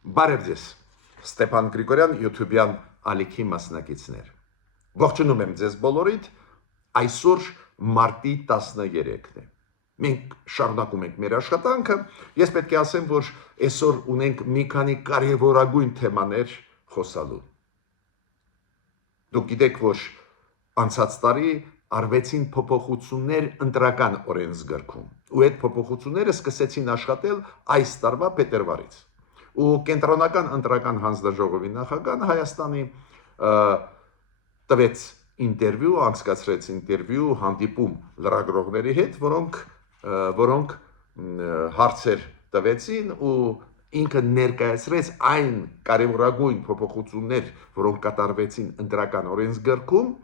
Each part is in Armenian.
Բարև ձեզ, Ստեփան Գրիգորյան, YouTube-յան ալիքի մասնակիցներ։ Ողջունում եմ ձեզ բոլորիդ, այսօր մարտի 13-ն է։ Մենք շարունակում ենք մեր աշխատանքը, ես պետք է ասեմ, որ այսօր ունենք մի քանի կարևորագույն թեմաներ խոսալու։ Դուք գիտեք, որ անցած տարի արվեցին փոփոխություններ ընտրական օրենսգրքում, ու այդ փոփոխությունները սկսեցին աշխատել այս տարվա փետրվարից։ Ու կենտրոնական ընտրական հանձնաժողովի նախագահն Հայաստանի տվեց ինտերվյու, անցկացրեց ինտերվյու հանդիպում լրագրողների հետ, որոնք հարցեր տվեցին ու ինքը ներկայացրեց այն կարևորագույն փոփոխություններ, որոնք կատարվեցին ընտրական օրենսգրքում,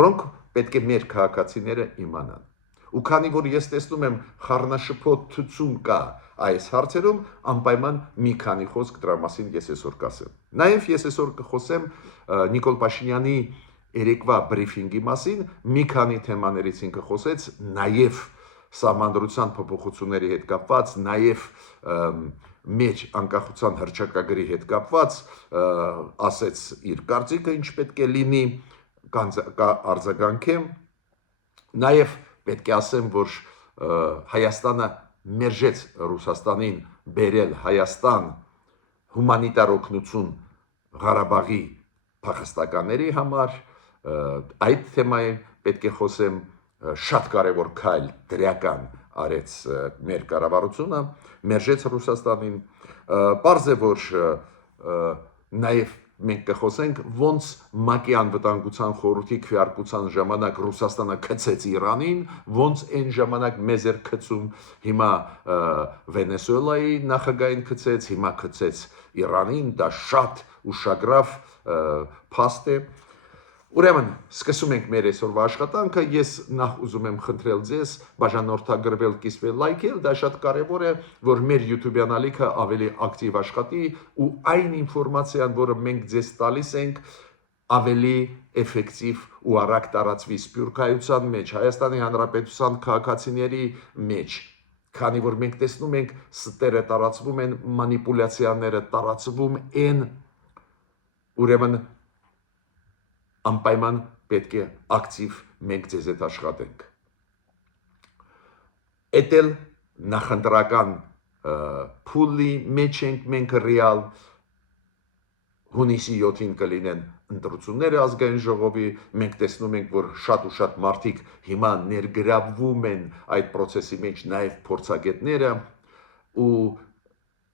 որոնք պետք է մեր քաղաքացիները իմանան։ Ու քանի որ ես տեսնում եմ խառնաշփոթություն կա այս հարցերում, անպայման մի քանի խոսք դրա մասին ես այսօր կասեմ։ Նաև ես այսօր կխոսեմ Նիկոլ Փաշինյանի երեկվա բրիֆինգի մասին, մի քանի թեմաներից ինքը խոսեց, նաև սահմանադրության փոփոխությունների հետ կապված, նաև մեր անկախության հռչակագրի հետ կապված, ասեց իր կարծիքը ինչ պետք է լինի, կա արձագանքեմ, նաև պետք է ասեմ, որ Հայաստանը մերժեց Ռուսաստանին բերել Հայաստան հումանիտար օգնություն Ղարաբաղի փախստականների համար, այդ թեմայի պետք է խոսեմ, շատ կարևոր քայլ դրական արեց մեր կառավարությունը, մերժեց Ռուսաստանին, պարզ է, որ նաև մենք կխոսենք ոնց ՄԱԿ-ի անվտանգության խորհրդի քվեարկության ժամանակ Ռուսաստանը քցեց Իրանին, ոնց այն ժամանակ մեզ էր քցում, հիմա Վենեսուելայի նախագահին քցեց, հիմա քցեց Իրանին, դա շատ ուշագրավ փաստ է։ Ուրեմն, սկսում ենք մեր այսօրվա աշխատանքը, ես նախ ուզում եմ խնդրել ձեզ բաժանորդագրվել, կիսվել, լայքել, դա շատ կարևոր է, որ մեր YouTube-յան ալիքը ավելի ակտիվ աշխատի ու այն ինֆորմացիան, որը մենք ձեզ տալիս ենք, ավելի էֆեկտիվ ու արագ տարածվի սփյուռքայության մեջ, Հայաստանի Հանրապետության քաղաքացիների մեջ, քանի որ մենք տեսնում ենք ստերը տարածվում են, մանիպուլյացիաները տարածվում են, ուրեմն անպայման պետք է ակտիվ մենք ձեզ հետ աշխատենք։ Էդ էլ նախընտրական փուլի մեջ ենք մենք ռեալ, հունիսի 7-ին կլինեն ընտրությունները ազգային ժողովի, մենք տեսնում ենք, որ շատ ու շատ մարդիկ հիմա ներգրավվում են այդ process-ի մեջ, նաև փորձագետները ու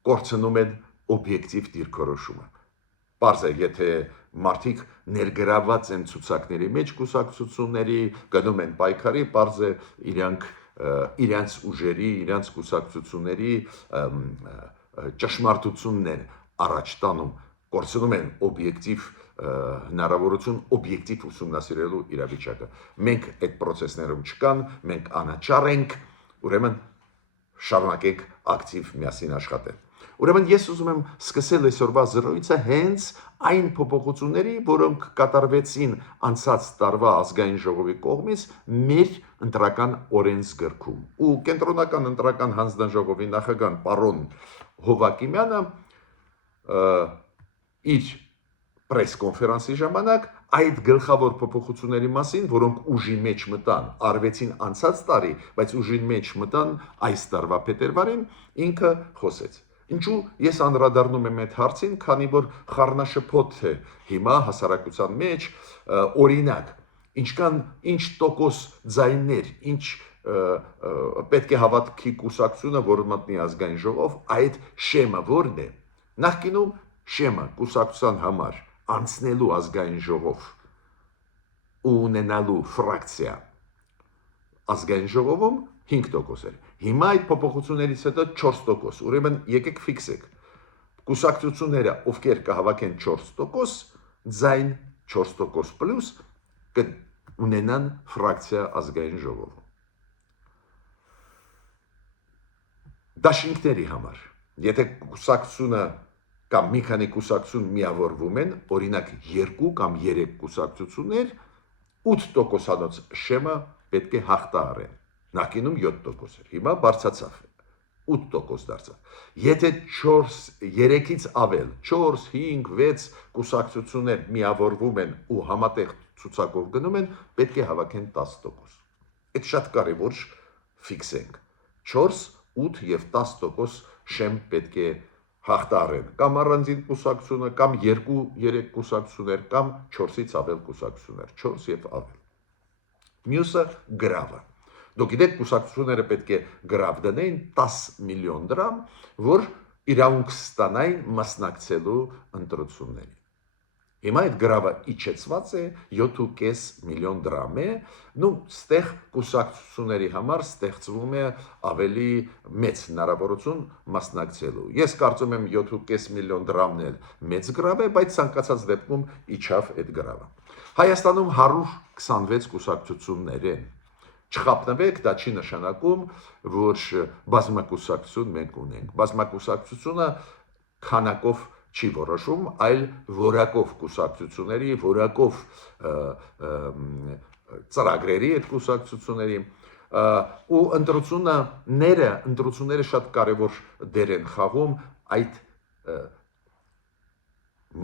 կորցնում են օբյեկտիվ դիրքորոշումը։ Պարզ է, եթե մարդիկ ներգրավված են ցուցակների մեջ կուսակցությունների, գնում են պայքարի, պարզ է իրենց ուժերի, իրենց կուսակցությունների ճշմարտությունն են առաջ տանում, կորցնում են օբյեկտիվ հնարավորություն օբյեկտիվ ուսումնասիրելու իրավիճակը։ Մենք այդ process-ներում չկան, մենք անաչառ ենք, ուրեմն շարունակենք ակտիվ միասին աշխատել։ Ուրեմն ես ուզում եմ սկսել այսօրվա զրույցը հենց այն փոփոխությունների, որոնք կատարվեցին անցած տարվա ազգային ժողովի կողմից մեր ընտրական օրենսգրքում։ Ու կենտրոնական ընտրական հանձնաժողովի նախագահ պարոն Հովակիմյանը իր պրես-կոնֆերանսի ժամանակ այդ գլխավոր փոփոխությունների մասին, որոնք ուժի մեջ մտան, արվեցին անցած տարի, բայց ուժի մեջ մտան այս տարվա փետրվարին, ինքը խոսեց։ Ինչու ես անդրադառնում եմ այդ հարցին, քանի որ խառնաշփոթ է հիմա հասարակության մեջ, օրինակ, ինչ տոկոս ձայներ, ինչ պետք է հավատքի կուսակցությունը, որ մտնի ազգային ժողով, այդ շեմը որն է։ Նախկինում շեմը կուսակցության համար անցնելու ազգային ժողով ու ունենալու ֆրակցիա ազգային ժողովում 5% էր։ Հիմա այդ փոփոխություններից հետո 4%, ուրեմն եկեք ֆիքսեք։ Կուսակցությունները, ովքեր կհավաքեն 4%, ձայն 4% պլյուս կունենան ֆրակցիա ազգային ժողովում։ Դաշինքների համար, եթե կուսակցությունը կամ մի քանի կուսակցություն միավորվում են, օրինակ 2 կամ 3 կուսակցություններ, 8%-անոց շեմը պետք է հաղթահարեն։ Նախկինում 7% էր, հիմա բարձրացավ։ 8% դարձավ։ Եթե 3-ից ավել 4, 5, 6 կուսակցություններ միավորվում են ու համատեղ ցուցակով գնում են, պետք է հավաքեն 10%։ Այդ շատ կարևոր ֆիքսենք։ 4, 8 եւ 10% շեմ պետք է հաղթարեն կամ առանձին կուսակցությունը կամ 2-3 կուսակցություններ կամ 4-ից ավել կուսակցություններ, 4 եւ ավել։ Մյուսը գրավը։ Դուք գիտեք, կուսակցությունները պետք է գրավ դնեին 10 միլիոն դրամ, որ իրավունք ստանային մասնակցելու ընտրություններին։ Հիմա այդ գրավը իջեցված է 7.5 միլիոն դրամ է, ստեղ կուսակցությունների համար ստեղծվում է ավելի մեծ հնարավորություն մասնակցելու։ Ես կարծում եմ 7.5 միլիոն դրամն էլ մեծ գրավ է, բայց ցանկացած դեպքում իջավ այդ գրավը։ Հայաստանում 126 կուսակցություններ են։ Չխաբնվեք, դա չի նշանակում, որ բազմակուսակցություն մենք ունենք։ Բազմակուսակցությունը քանակով չի որոշում, այլ որակով կուսակցությունների, որակով ծրագրերի այդ կուսակցությունների ու ընտրությունները շատ կարևոր դեր են խաղում այդ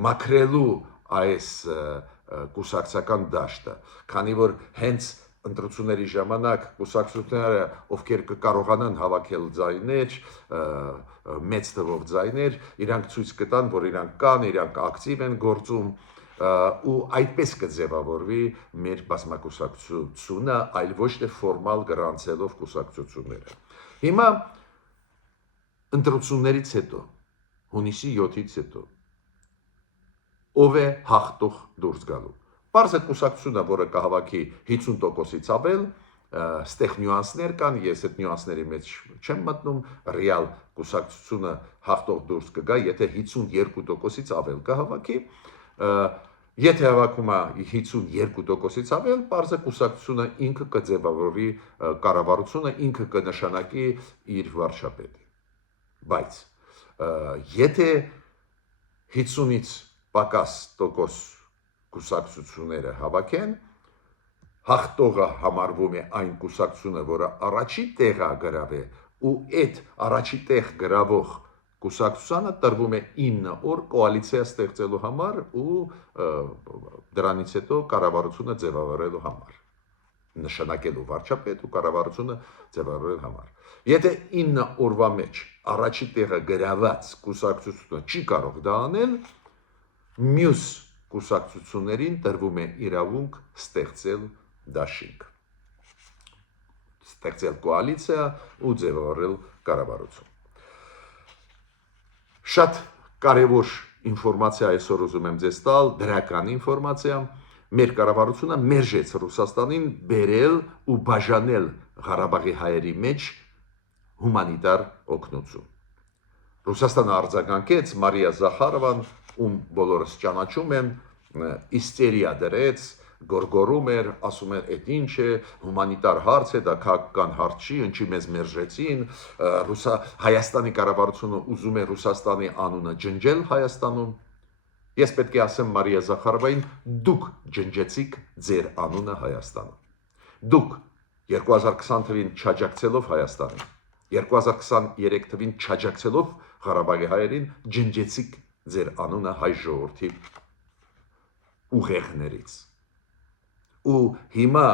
մաքրելու այս կուսակցական դաշտը, քանի որ հենց ընտրությունների ժամանակ կուսակցությունները, ովքեր կկարողանան հավաքել ձայներ, մեծ թվով ձայներ, իրանք ցույց կտան, որ իրանք կան, իրանք ակտիվ են գործում ու այդպես կձևավորվի մեր բազմակուսակցությունը, այլ ոչ թե ֆորմալ գրանցելով կուսակցությունները։ Հիմա ընտրություններից հետո, հունիսի 7-ից հետո, ով է հաղթող դուրս գալու։ Պարզ է կուսակցությունը, որը կհավաքի 50%-ից ավել, ստեղ նյուանսներ կան, ես այդ նյուանսների մեջ չեմ մտնում, ռեալ կուսակցությունը հաղթող դուրս կգա, եթե 52%-ից ավել կհավաքի, եթե հավաքում է 52%-ից ավել, պարզ է կուսակցությունը ինքը կձևավորի կառավարությունը, ինքը կնշանակի իր վարչապետը։ Բայց եթե 50-ից պակաս տոկոս կուսակցությունները հավաքեն, հաղթողը համարվում է այն կուսակցությունը, որը առաջի տեղ է գրավել, ու այդ առաջի տեղ գրավող կուսակցությանը տրվում է 9 օր կոալիցիա ստեղծելու համար ու դրանից հետո կառավարությունը ձևավորելու համար, նշանակելու վարչապետ ու կառավարությունը ձևավորելու համար։ Եթե 9 օրվա մեջ առաջի տեղը գրաված կուսակցությունը չի կարող դա անել, մյուս կուսակցություններին տրվում է իրավունք ստեղծել դաշինք, ստեղծել կոալիցիա ու ձևավորել կառավարություն։ Շատ կարևոր ինֆորմացիա այսօր ուզում եմ ձեզ տալ, դրական ինֆորմացիա, մեր կառավարությունը մերժեց Ռուսաստանին բերել ու բաժանել Ղարաբաղի հայերի մեջ հումանիտար օգնություն։ Ռուսաստանը արձագանքեց, Մարիա Զախարովան, ում բոլորս ճանաչում են, իստերիա դրեց, գորգորում էր, ասում էր, այդ ինչ է, հումանիտար հարց է, դա քաղաքական հարց չի, ինչի մեզ մերժեցին, Հայաստանի կառավարությունը ուզում է Ռուսաստանի անունը ջնջել Հայաստանում։ Ես պետք է ասեմ Մարիա Զախարովային, դուք ջնջեցիք ձեր անունը Հայաստանում։ Դուք 2020 թվին չաջակցելով Հայաստանին, 2023 թվին չաջակցելով Ղարաբաղի հայերին, ջնջեցիք ձեր անունը հայ ժողովրդի ուղեղներից։ Ու հիմա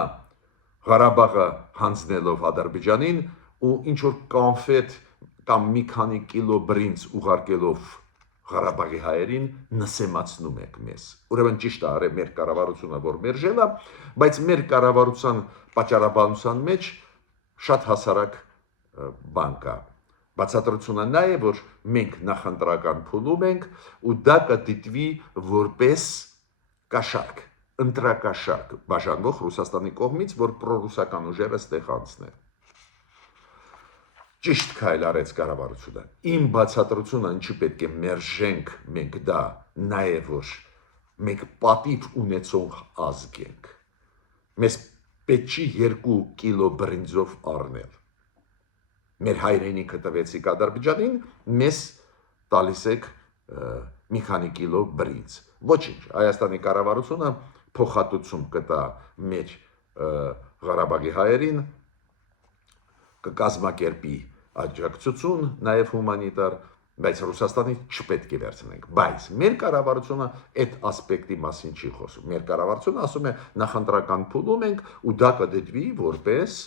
Ղարաբաղը հանձնելով Ադրբեջանին ու ինչ որ կոնֆետ կամ մի քանի կիլո բրինձ ուղարկելով Ղարաբաղի հայերին նսեմացնում եք մեզ։ Ուրեմն ճիշտ է արել մեր կառավարությունը, որ մերժել է, բայց մեր կառավարության պատճառաբանության մեջ շատ հասարակ բան կա։ Բացատրությունը նա է, որ մենք նախընտրական փուլում ենք ու դա կդիտվի որպես կաշառք, ընտրակաշառք բաժանվող Ռուսաստանի կողմից, որ պրոռուսական ուժերը ստեղ անցնեն։ Ճիշտ քայլ արեց կառավարությունը։ Իմ բացատրությունը ինչի պետք է մերժենք մենք դա, նա է, որ մենք պատիվ ունեցող ազգ ենք։ Մեզ պետք չի 2 կիլո բրինձով առնել։ Մեր հայրենիքը տվեցիք Ադրբեջանին, մեզ տալիս եք մի քանի կիլո բրինձ։ Ոչինչ, Հայաստանի կառավարությունը փոխհատուցում կտա մեր Ղարաբաղի հայերին, կկազմակերպի աջակցություն, նաև հումանիտար, բայց Ռուսաստանից չպետք է վերցնենք։ Բայց մեր կառավարությունը այդ ասպեկտի մասին չի խոսում։ Մեր կառավարությունը ասում է նախընտրական փուլում ենք ու դա կդիտվի որպես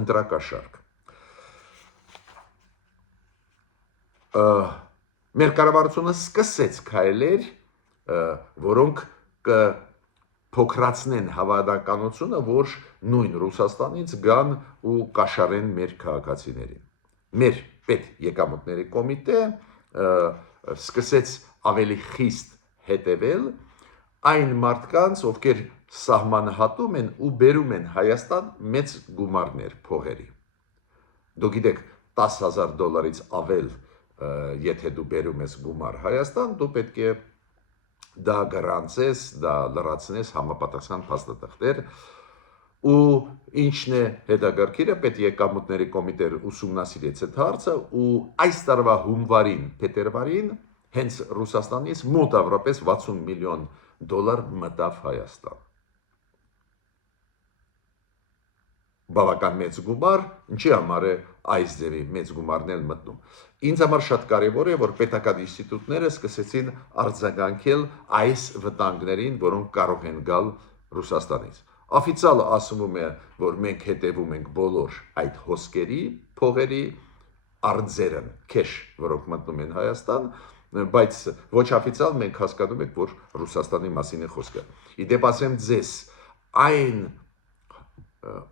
ընտրակաշարք։ Մեր կառավարությունը սկսեց քայլեր, որոնք փոքրացնեն հավանականությունը, որ նույն Ռուսաստանից գան ու կաշառեն մեր քաղաքացիներին։ Մեր պետ եկամուտների կոմիտե սկսեց ավելի խիստ հետևել այն մարդկանց, ովքեր սահմանհատում են ու բերում են Հայաստան մեծ գումարներ փողերի։ Դու գիտեք, $10,000-ից ավել, եթե դու բերում ես գումար Հայաստան, դու պետք է դա գրանցես, դա լրացնես համապատասխան փաստաթղթեր ու ինչն է հետաքրքիրը, պետ եկամուտների կոմիտեն ուսումնասիրեց այդ հարցը ու այս տարվա հունվարին, փետրվարին հենց Ռուսաստանից մոտավորապես $60 միլիոն մտավ Հայաստան։ Բավական մեծ գումար, ինչի համար է այս ձևի մեծ գումարն էլ մտնում։ Ինձ համար շատ կարևոր է, որ պետական ինստիտուտները սկսեցին արձագանքել այս վտանգներին, որոնք կարող են գալ Ռուսաստանից։ Օֆիցիալը ասում է, որ մենք հետևում ենք բոլոր այդ հոսքերի, փողերի, արձերն, քեշ, որոնք մտնում են Հայաստան, բայց ոչ օֆիցիալ մենք հասկանում ենք, որ Ռուսաստանի մասին է խոսքը։ Իդեպ ասեմ ձեզ, այն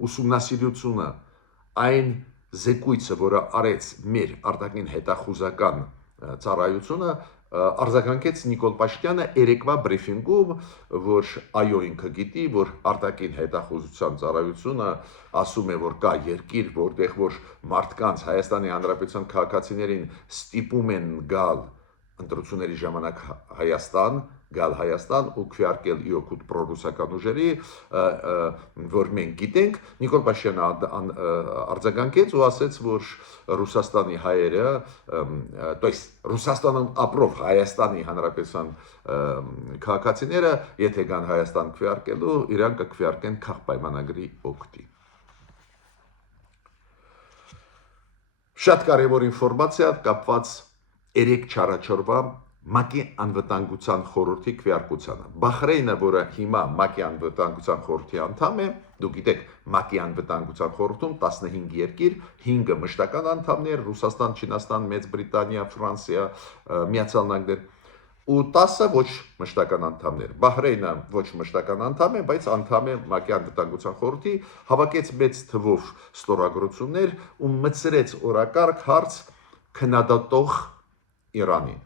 ուսումնասիրությունը, այն զեկույցը, որը արեց մեր արտաքին հետախուզական ծառայությունը, արձագանքեց Նիկոլ Փաշինյանը երեկվա բրիֆինգում, որ այո ինքը գիտի, որ արտաքին հետախուզության ծառայությունը ասում է, որ կա երկիր, որտեղ որ մարդկանց Հայաստանի Հանրապետության քաղաքացիներին ստիպում են գալ ընտրությունների ժամանակ Հայաստան ու քվեարկել իօքուտ պրոռուսական ուժերի, որ մենք գիտենք, Նիկոլ Փաշինյանը արձագանքեց ու ասեց, որ Ռուսաստանի հայերը, то есть Ռուսաստանում ապրող Հայաստանի Հանրապետության քաղաքացիները, եթե գան Հայաստան քվեարկելու, իրենք կքվեարկեն քաղաքապայմանագրի օգտին։ Շատ կարևոր ինֆորմացիա կապված 3 չարաչորվա ՄԱԿ-ի անվտանգության խորհրդի քվեարկությանը։ Բահրեյնը, որը հիմա ՄԱԿ-ի անվտանգության խորհրդի անդամ է, դու գիտեք, ՄԱԿ-ի անվտանգության խորհրդում 15 երկիր, 5-ը մշտական անդամներ, Ռուսաստան, Չինաստան, Մեծ Բրիտանիա, Ֆրանսիա, Միացյալ Նահանգներ, ու 10-ը ոչ մշտական անդամներ։ Բահրեյնը ոչ մշտական անդամ է, բայց անդամ է ՄԱԿ-ի անվտանգության խորհրդի, հավաքեց մեծ թվով ստորագրություններ ու մտցրեց օրակարգ հարց քննադատող Իրանին։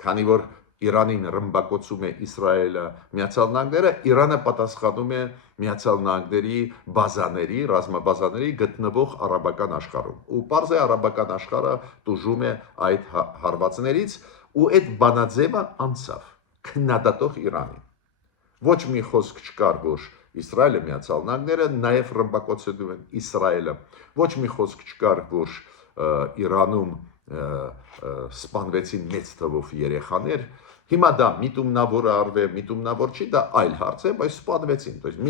Քանի որ Իրանին ռմբակոծում է Իսրայելը, Միացյալ Նահանգները, Իրանը պատասխանում է Միացյալ Նահանգների բազաների, ռազմաբազաների գտնվող արաբական աշխարհում։ Ու պարզ է արաբական աշխարհը տուժում է այդ հարվածներից ու այդ բանաձևը անցավ քննադատող Իրանին։ Ոչ մի խոսք չկար, որ Իսրայելը, Միացյալ Նահանգները նաև ռմբակոծում են Իսրայելը։ Ոչ մի խոսք չկար, որ Իրանում սպանվեցին մեծ թվով երեխաներ։ Հիմա դա միտումնավոր արվե, միտումնավոր չի, դա այլ հարց է, բայց սպանվեցին։ То есть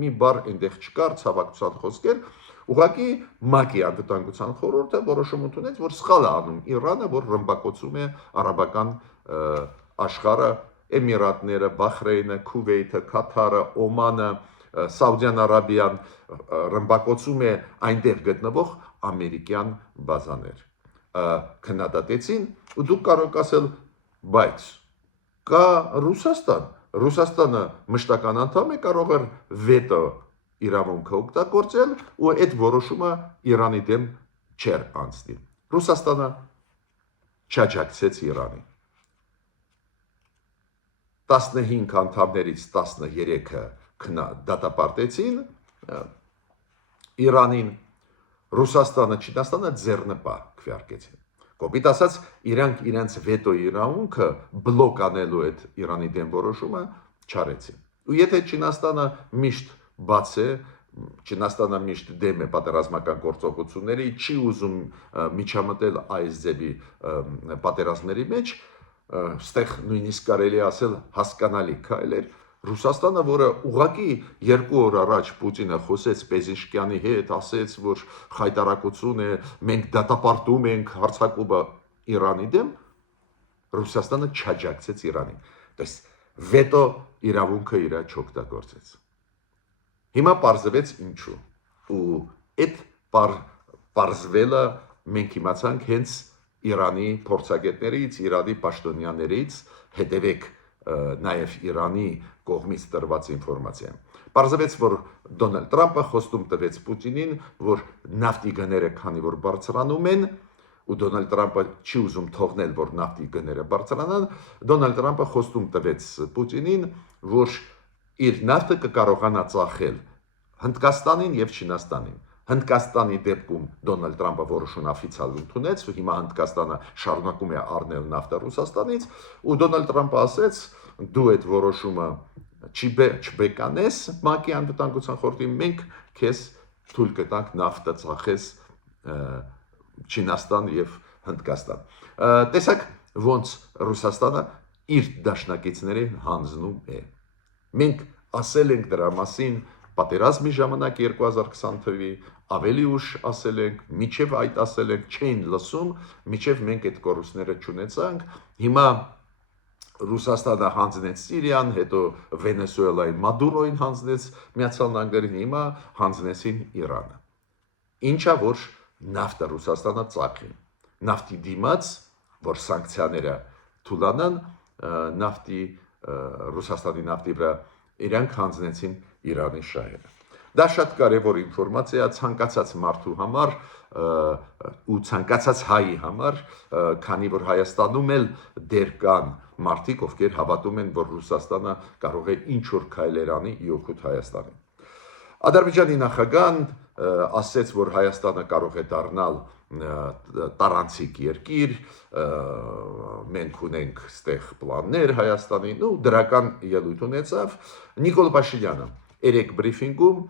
մի բառ այնտեղ չկար, ցավակցության խոսքեր, ուղղակի ՄԱԿ-ի անվտանգության խորհուրդը որոշում ընդունեց, որ սխալ է անում Իրանը, որ ռմբակոծում է արաբական աշխարհը, Էմիրատները, Բահրեյնը, Քուվեյթը, Կատարը, Օմանը, Սաուդյան Արաբիան ռմբակոծում է այնտեղ գտնվող ամերիկյան բազաներ։ Քննադատեցին ու դուք կարող եք ասել, բայց կա Ռուսաստան, Ռուսաստանը մշտական անդամ է, կարող է վետո իրավունքը օգտագործել ու այդ որոշումը Իրանի դեմ չէր անցնի։ Ռուսաստանը չաջակցեց Իրանին։ 15 անդամներից 13-ը դատապարտեցին Իրանին, Ռուսաստանը, Չինաստանը ձեռնպահ քվեարկեցին։ Կոպիտ ասած, իրանք իրենց վետո իրավունքը բլոկ անելու այդ Իրանի դեմ որոշումը չարեցին։ Ու եթե Չինաստանը միշտ բաց է, Չինաստանը միշտ դեմ է պատերազմական գործողությունների, չի ուզում միջամտել այս ձևի պատերազմների մեջ, ստեղ նույնիսկ կարելի ասել հասկանալի քայլեր, Ռուսաստանը, որը ուղղակի 2 օր առաջ Պուտինը խոսեց Պեզեշկյանի հետ, ասեց, որ խայտարակություն է, մենք դատապարտում ենք հարձակումը Իրանի դեմ, Ռուսաստանը չաջակցեց Իրանին։ Դες վետո իրավունքը իր չօգտագործեց։ Հիմա պարզվեց ինչու։ Ու այդ պարզվելը մենք իմացանք հենց Իրանի փորձագետներից, Իրանի պաշտոնյաներից, հետևեք նաև Իրանի կողմից տրված ինֆորմացիան։ Պարզվեց, որ Դոնալդ Տրամպը խոստում տվեց Պուտինին, որ նավթի գները քանի որ բարձրանում են, ու Դոնալդ Տրամպը չի ուզում թողնել, որ նավթի գները բարձրանան, Դոնալդ Տրամպը խոստում տվեց Պուտինին, որ իր նավթը կկարողանա ծախել Հնդկաստանին եւ Չինաստանին։ Հնդկաստանի դեպքում Դոնալդ Տրամպը որոշում օֆիցիալ ընդունեց, ու հիմա Հնդկաստանը շարունակում է առնել նավթը Ռուսաստանից, ու Դոնալդ Տրամպը ասեց, դու այդ որոշումը չբեկանես ՄԱԿ-ի անվտանգության խորհրդի, մենք քեզ թույլ կտանք նավթը ծախես Չինաստան եւ Հնդկաստան։ Տեսակ ոնց Ռուսաստանը իր դաշնակիցներին հանձնում է։ Մենք ասել ենք դրա մասին պատերազմի ժամանակ 2020 թվականի, ավելի ուշ ասել ենք, միջև այդ ասել ենք, չէին լսում, միջև մենք այդ կորուստները չունեցանք։ Հիմա Ռուսաստանը հանձնեց Սիրիան, հետո Վենեսուելային Մադուրոին հանձնեց Միացյալ Նահանգներին, հիմա հանձնեցին Իրանը։ Ինչա որ նավթը Ռուսաստանը ծախի։ Նավթի դիմաց, որ սանկցիաները թուլանան, Ռուսաստանի նավթի վրա իրանք հանձնեցին Իրանի շահերը։ Դա շատ կարևոր ինֆորմացիա ցանկացած մարդու համար ու ցանկացած հայի համար, քանի որ Հայաստանում էլ դեր կան մարդիկ, ովքեր հավատում են, որ Ռուսաստանը կարող է ինչ-որ քայլեր անի ի օգուտ Հայաստանի։ Ադրբեջանի նախագահն ասաց, որ Հայաստանը կարող է դառնալ տարանցիկ երկիր, մենք ունենք ստեղ պլաններ Հայաստանին, ու դրական ելույթ ունեցավ Նիկոլ Փաշինյանը։ Երեք բրիֆինգում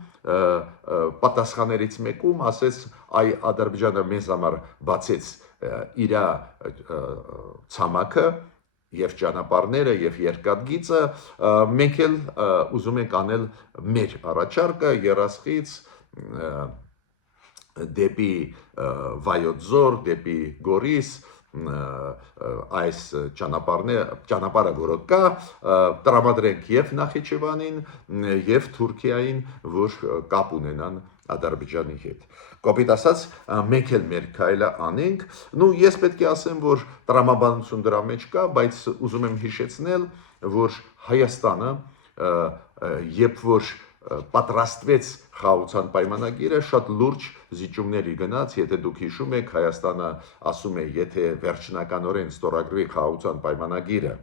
պատասխաներից մեկում ասեց, այ Ադրբեջանը մեզ համար բացեց իր ցամաքը եւ ճանապարհները եւ երկաթգիծը, մենք էլ ուզում ենք անել մեր առաջարկը երասխից դեպի Վայոց ձոր, դեպի Գորիս, այս ճանապարհը, որը կա, տրամադրենք եւ Նախիջևանին եւ Թուրքիային, որ կապ ունենան Ադրբեջանի հետ։ Կոպիտ ասած, մենք էլ մեր քայլը անենք։ Ես պետք է ասեմ, որ տրամաբանություն դրա մեջ կա, բայց ուզում եմ հիշեցնել, որ Հայաստանը, երբ որ պատրաստվեց խաղաղության պայմանագիրը, շատ լուրջ զիջումների գնաց, եթե դուք հիշում եք, Հայաստանը ասում է, եթե վերջնականորեն ստորագրվի խաղաղության պայմանագիրը,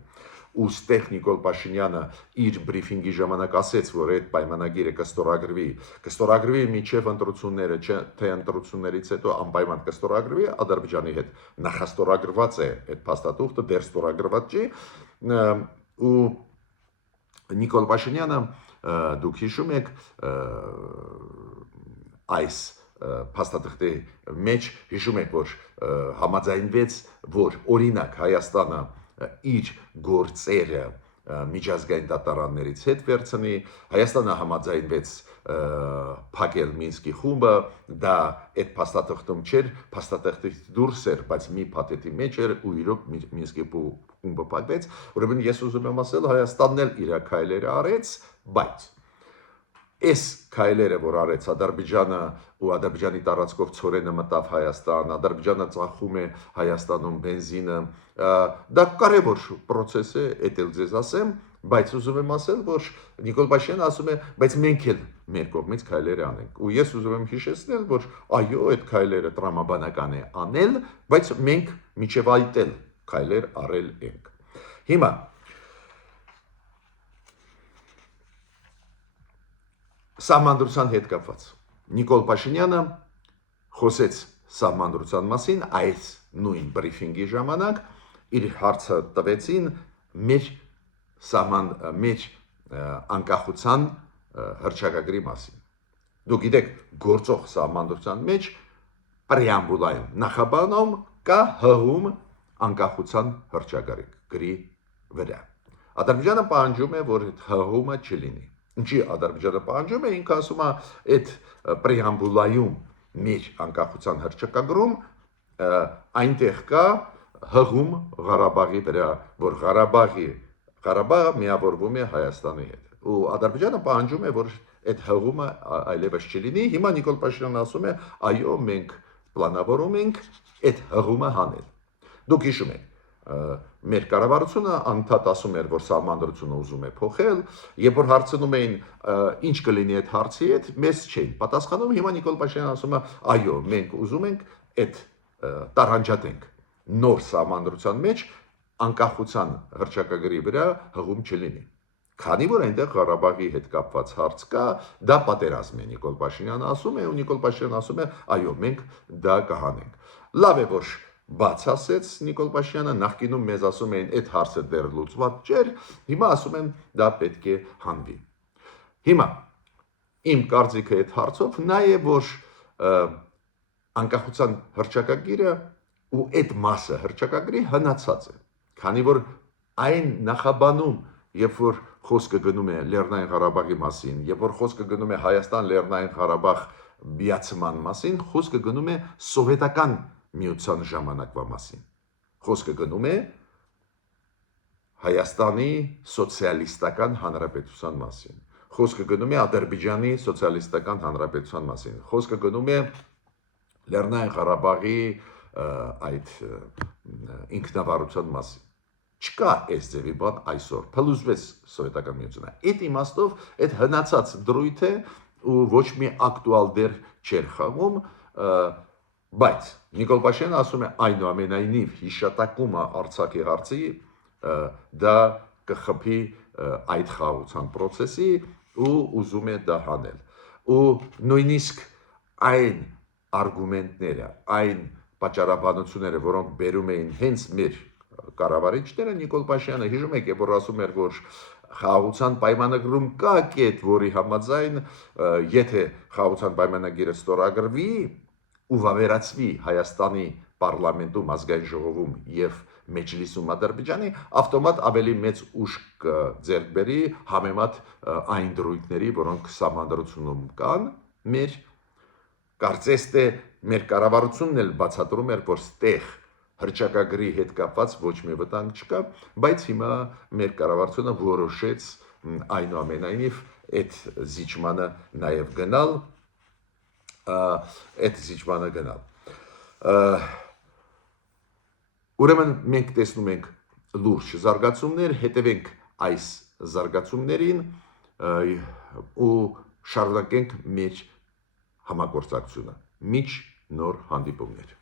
ու ստեղ Նիկոլ Փաշինյանը իր բրիֆինգի ժամանակ ասեց, որ այդ պայմանագիրը կստորագրվի մինչև ընտրությունները, թե ընտրություններից հետո անպայման կստորագրվի Ադրբեջանի հետ, նախաստորագրված է այդ փաստաթուղթը, դեռ ստորագրված չի, ու Նիկոլ Փաշինյանը, դուք հիշում եք, այս փաստաթղթի մեջ հիշում եք, որ համաձայնվեց, որ օրինակ Հայաստանը իր գործերը միջազգային դատարաններից հետ վերցնի, Հայաստանը համաձայնվեց փակել Մինսկի խումբը, դա այդ փաստաթղթում չէր, փաստաթղթից դուրս էր, բայց մի փաթեթի մեջ էր ու իրոք Մինսկի խումբը փակվեց, ուրեմն ես ուզում եմ ասել, Հայաստանն էլ իր քայլերը արեց, բայց այս քայլերը, որ արեց Ադրբեջանը ու Ադրբեջանի տարածքով ցորենը մտավ Հայաստան, Ադրբեջանը ծախում է Հայաստանում բենզինը, դա կարևոր process է, էդ էլ ձեզ ասեմ, բայց ուզում եմ ասել, որ Նիկոլ Փաշինյանը ասում է, բայց մենք էլ մեր կողմից քայլեր անենք։ Ու ես ուզում եմ հիշեցնել, որ այո, այդ քայլերը տրամաբանական է անել, բայց մենք միջև այդ էլ քայլեր արել ենք։ Հիմա Սահմանադրության հետ կապված Նիկոլ Փաշինյանը խոսեց սահմանադրության մասին, այս նույն բրիֆինգի ժամանակ իր հարցը տվեցին մեր անկախության հռչակագրի մասին։ Դուք գիտեք, գործող սահմանադրության մեջ պրեամբուլայում նախաբանում կա հղում անկախության հռչակագրի վրա։ Ադրբեջանը պահանջում է, որ այդ հղումը չլինի։ Ինչի Ադրբեջանը պահանջում է, ինքը ասում է, այդ պրեամբուլայում մեր անկախության հռչակագրում այնտեղ կա հղում Ղարաբաղի վրա, որ Ղարաբաղը միավորվում է Հայաստանի հետ։ Ու Ադրբեջանը պահանջում է, որ այդ հղումը այլևս չլինի։ Հիմա Նիկոլ Փաշինյանը ասում է, այո, մենք պլանավորում ենք այդ հղումը հանել։ Դուք հիշում եք, մեր կառավարությունը անդադ ասում էր, որ սահմանադրությունը ուզում է փոխել, երբ որ հարցնում էին ինչ կլինի այդ հարցի հետ, մեզ չէին պատասխանում, հիմա Նիկոլ Փաշինյանը ասում է, այո, մենք ուզում ենք այդ տարանջատենք նոր սահմանադրության մեջ անկախության հռչակագրի վրա հղում չլինի։ Քանի որ այնտեղ Ղարաբաղի հետ կապված հարց կա, դա պատերազմ է, Նիկոլ Փաշինյանը ասում է, ու Նիկոլ Փաշինյանը ասում է, այո, մենք դա կհանենք։ Լավ է, որ բաց ասեց Նիկոլ Փաշինյանը, նախկինում մեզ ասում էին, այդ հարցը դեռ լուծված չէր, հիմա ասում են, դա պետք է հանվի։ Հիմա իմ կարծիքը այդ հարցով նա է, որ անկախության հռչակագիրը ու այդ մասը հռչակագրի հնացած է, քանի որ այն նախաբանում, երբ որ խոսքը գնում է Լեռնային Ղարաբաղի մասին, երբ որ խոսքը գնում է Հայաստան Լեռնային Ղարաբաղ միացման մասին, խոսքը գնում է սովետական միության ժամանակվա մասին։ Խոսքը գնում է Հայաստանի սոցիալիստական հանրապետության մասին։ Խոսքը գնում է Ադրբեջանի սոցիալիստական հանրապետության մասին։ Խոսքը գնում է Լեռնային Ղարաբաղի այդ ինքնավարության մասին։ Չկա այս ձևի բան այսօր, փլուզվեց սովետական միությունը։ Այդ իմաստով այդ հնացած դրույթ է ու ոչ մի ակտուալ դեր չէր խաղում, բայց Նիկոլ Փաշինյանը ասում է այնուամենայնիվ հիշատակումը Արցախի հարցի դա կխփի այդ խաղաղության process-ի ու ուզում է դա հանել։ Ու նույնիսկ այն արգումենտները, այն պատճառաբանությունները, որոնք բերում էին հենց մեր կառավարիչները, Նիկոլ Փաշինյանը հիշում եք, որ ասում էր, որ խաղաղության պայմանագրում կա կետ, որի համաձայն եթե խաղաղության պայմանագիրը ստորագրվի ու վավերացվի Հայաստանի պարլամենտում, ազգային ժողովում եւ մեջլիսում Ադրբեջանի, ավտոմատ ավելի մեծ ուժ ձեռք բերի համեմատ այն դրույթների, որոնք սահմանադրությունում կան, մեր կարծես թե մեր կառավարությունն էլ բացատրում էր, որ ստեղ հռչակագրի հետ կապված ոչ մի վտանգ չկա, բայց հիմա մեր կառավարությունը որոշեց այնուամենայնիվ այդ զիջմանը նաև գնալ, Ուրեմն մենք տեսնում ենք լուրջ զարգացումներ, հետևենք այս զարգացումներին ու շարունակենք մեր համագործակցությունը։ Միջ նոր հանդիպումներ։